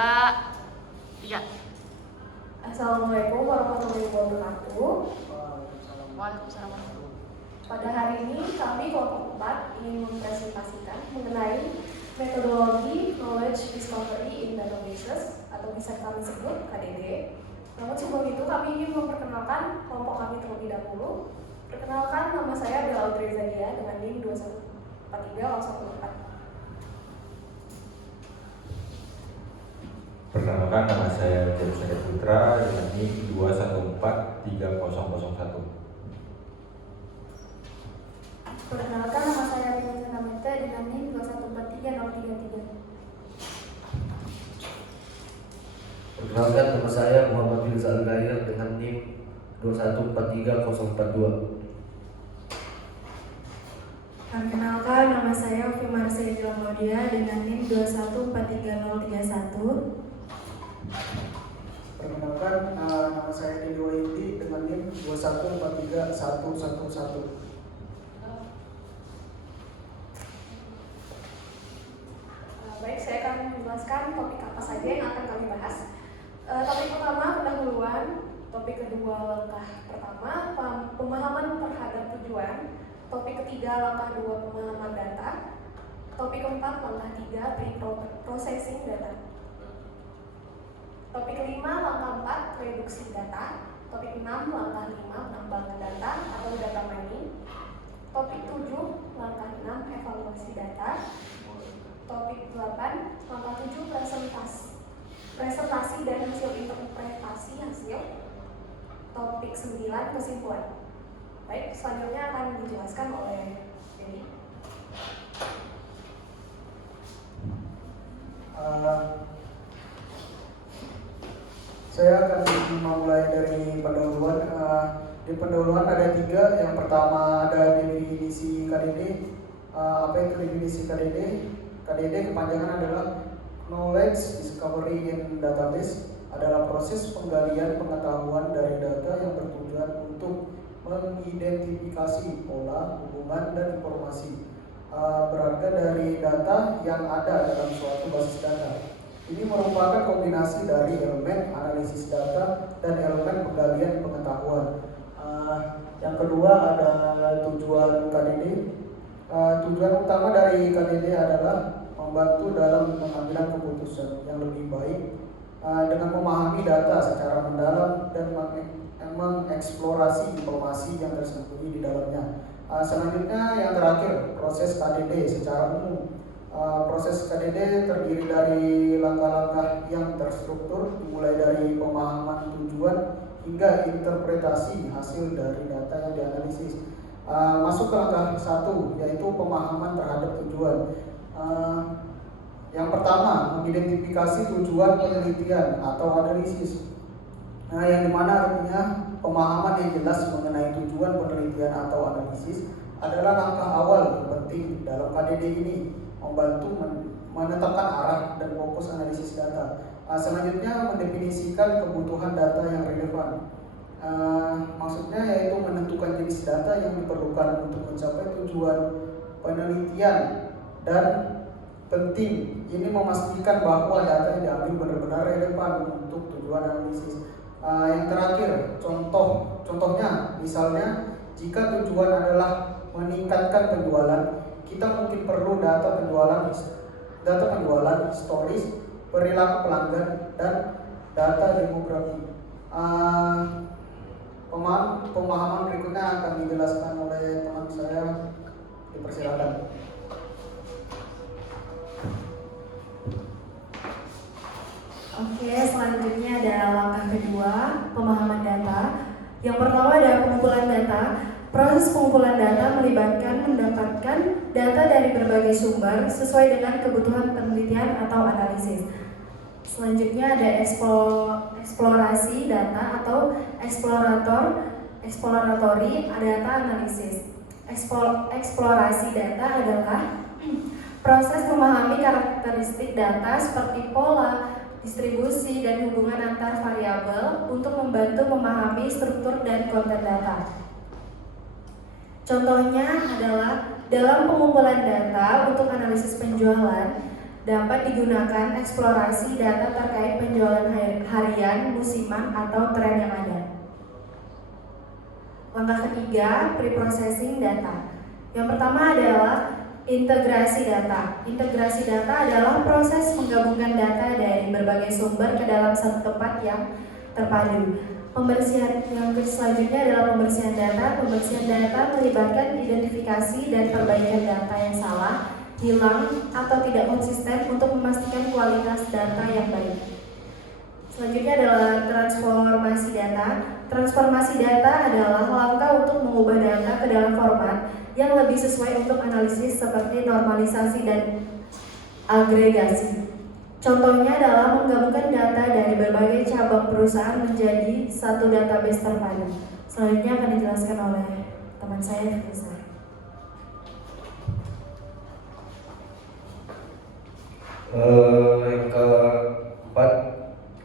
3. Assalamualaikum warahmatullahi wabarakatuh. Waalaikumsalam. Pada hari ini kami kelompok 4 ingin mempresentasikan mengenai metodologi knowledge discovery in databases atau bisa kami sebut KDD. Namun sebelum itu kami ingin memperkenalkan kelompok kami terlebih dahulu. Perkenalkan, nama saya adalah Audrey Zadia dengan NIM 2143014. Perkenalkan, nama saya James Hendrik Putra dengan NIM 2143001. Perkenalkan, nama saya Rina Sanamete dengan NIM 2143033. Perkenalkan, nama saya Muhammad Yunus Al-Ghair dengan NIM 2143042. Perkenalkan, nama saya Ovi Marcia Laudia dengan NIM 2143031. Perkenalkan, nama saya Dido Inti dengan NIM 2143111. Baik, saya akan menjelaskan topik apa saja yang akan kami bahas. Topik pertama, pendahuluan. Topik kedua, langkah pertama, pemahaman terhadap tujuan. Topik ketiga, langkah 2, pemahaman data. Topik keempat, langkah 3, pre-processing data. Topik kelima, langkah 4, reduksi data. Topik 6, langkah 5, penambangan data atau data mining. Topik 7, langkah 6, evaluasi data. Topik 8, langkah 7, presentasi dan hasil interpretasi hasil. Topik 9, kesimpulan. Baik, selanjutnya akan dijelaskan oleh Denny. Saya akan memulai dari pendahuluan. Di pendahuluan ada 3. Yang pertama ada definisi KDD. Apa itu definisi KDD? KDD kepanjangan adalah Knowledge Discovery in Database, adalah proses penggalian pengetahuan dari data yang bertujuan untuk mengidentifikasi pola, hubungan, dan informasi berharga dari data yang ada dalam suatu basis data. Ini merupakan kombinasi dari elemen analisis data dan elemen penggalian pengetahuan. Yang kedua ada tujuan KDD. Tujuan utama dari KDD adalah membantu dalam pengambilan keputusan yang lebih baik dengan memahami data secara mendalam dan mengeksplorasi informasi yang tersembunyi di dalamnya. Selanjutnya yang terakhir, proses KDD secara umum. Proses KDD terdiri dari langkah-langkah yang terstruktur, dimulai dari pemahaman tujuan hingga interpretasi hasil dari data yang dianalisis. Masuk ke langkah 1, yaitu pemahaman terhadap tujuan. Yang pertama, mengidentifikasi tujuan penelitian atau analisis. Yang dimana artinya pemahaman yang jelas mengenai tujuan penelitian atau analisis adalah langkah awal penting dalam KDD ini, membantu menetapkan arah dan fokus analisis data. Selanjutnya, mendefinisikan kebutuhan data yang relevan. Maksudnya yaitu menentukan jenis data yang diperlukan untuk mencapai tujuan penelitian, dan penting ini memastikan bahwa data yang diambil benar-benar relevan untuk tujuan analisis. Yang terakhir, contohnya misalnya jika tujuan adalah meningkatkan penjualan, kita mungkin perlu data penjualan historis, perilaku pelanggan, dan data demografi. Pemahaman berikutnya akan dijelaskan oleh teman saya. Dipersilakan. Oke, selanjutnya ada langkah kedua, pemahaman data. Yang pertama ada pengumpulan data. Proses pengumpulan data melibatkan mendapatkan data dari berbagai sumber sesuai dengan kebutuhan penelitian atau analisis. Selanjutnya ada eksplorasi data atau exploratory data analisis. Eksplorasi data adalah proses memahami karakteristik data seperti pola, distribusi, dan hubungan antar variabel untuk membantu memahami struktur dan konten data. Contohnya adalah dalam pengumpulan data untuk analisis penjualan, dapat digunakan eksplorasi data terkait penjualan harian, musiman, atau tren yang ada. Langkah ketiga, preprocessing data. Yang pertama adalah integrasi data. Integrasi data adalah proses menggabungkan data dari berbagai sumber ke dalam satu tempat yang terpadu. Pembersihan yang selanjutnya adalah pembersihan data. Pembersihan data melibatkan identifikasi dan perbaikan data yang salah, hilang, atau tidak konsisten untuk memastikan kualitas data yang baik. Selanjutnya adalah transformasi data. Transformasi data adalah langkah untuk mengubah data ke dalam format yang lebih sesuai untuk analisis seperti normalisasi dan agregasi. Contohnya adalah menggabungkan data dari berbagai cabang perusahaan menjadi satu database terpadu. Selanjutnya akan dijelaskan oleh teman saya, Fisa.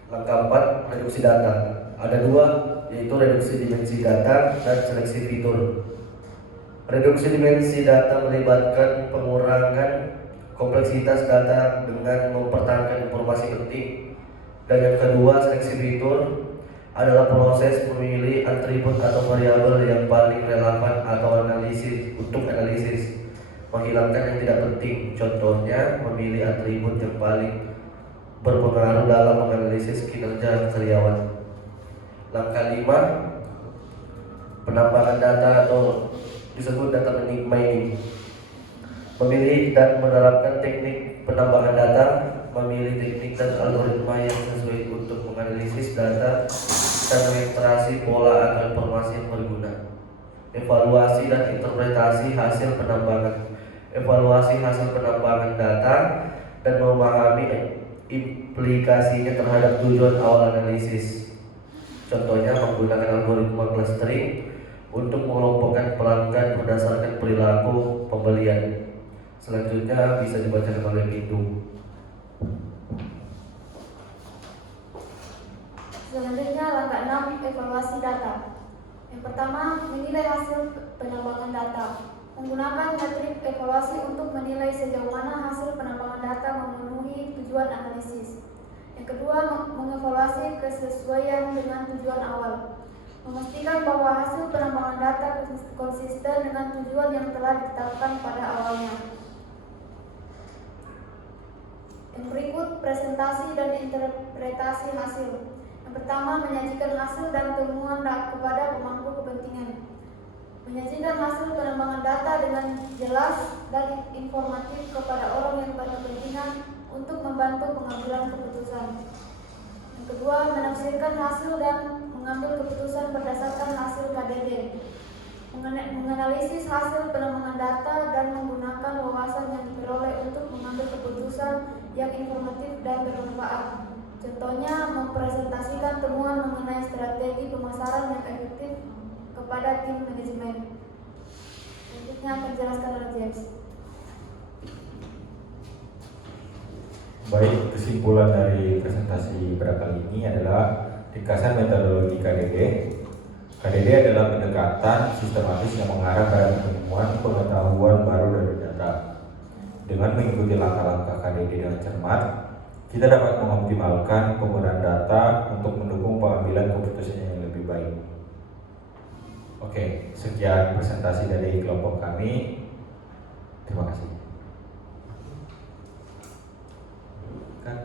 Langkah 4, reduksi data. Ada dua, yaitu reduksi dimensi data dan seleksi fitur. Reduksi dimensi data melibatkan pengurangan kompleksitas data dengan mempertahankan informasi penting. Dan yang kedua, seleksi fitur adalah proses memilih atribut atau variabel yang paling relevan atau analisis menghilangkan yang tidak penting. Contohnya, memilih atribut yang paling berpengaruh dalam menganalisis kinerja karyawan. Langkah 5, penambahan data atau disebut data mining. Memilih dan menerapkan teknik penambahan data, memilih teknik dan algoritma yang sesuai untuk menganalisis data dan mengekstraksi pola atau informasi yang berguna. Evaluasi dan interpretasi hasil penambangan. Evaluasi hasil penambangan data dan memahami implikasinya terhadap tujuan awal analisis. Contohnya menggunakan algoritma clustering untuk mengelompokkan pelanggan berdasarkan perilaku pembelian. Selanjutnya bisa dibacakan oleh Pintu. Selanjutnya langkah 6, evaluasi data. Yang pertama, menilai hasil penambangan data. Menggunakan metrik evaluasi untuk menilai sejauh mana hasil penambangan data memenuhi tujuan analisis. Yang kedua, mengevaluasi kesesuaian dengan tujuan awal. Memastikan bahwa hasil penambangan data konsisten dengan tujuan yang telah ditetapkan pada awalnya. Yang berikut, presentasi dan interpretasi hasil. Yang pertama, menyajikan hasil dan temuan kepada pemangku kepentingan. Menyajikan hasil penambangan data dengan jelas dan informatif kepada orang yang berkepentingan untuk membantu pengambilan keputusan. Yang kedua, menafsirkan hasil dan mengambil keputusan berdasarkan hasil KDD. Menganalisis hasil penambangan data dan menggunakan wawasan yang diperoleh untuk mengambil keputusan yang informatif dan bermanfaat. Contohnya, mempresentasikan temuan mengenai strategi pemasaran yang efektif kepada tim manajemen. Selanjutnya akan dijelaskan oleh James. Baik, kesimpulan dari presentasi pada kali ini adalah ringkasan metodologi KDD. KDD adalah pendekatan sistematis yang mengarah pada penemuan pengetahuan baru dari data. Dengan mengikuti langkah-langkah KDD dengan cermat, kita dapat mengoptimalkan penggunaan data untuk mendukung pengambilan keputusan yang lebih baik. Oke, sekian presentasi dari kelompok kami. Terima kasih. Kan?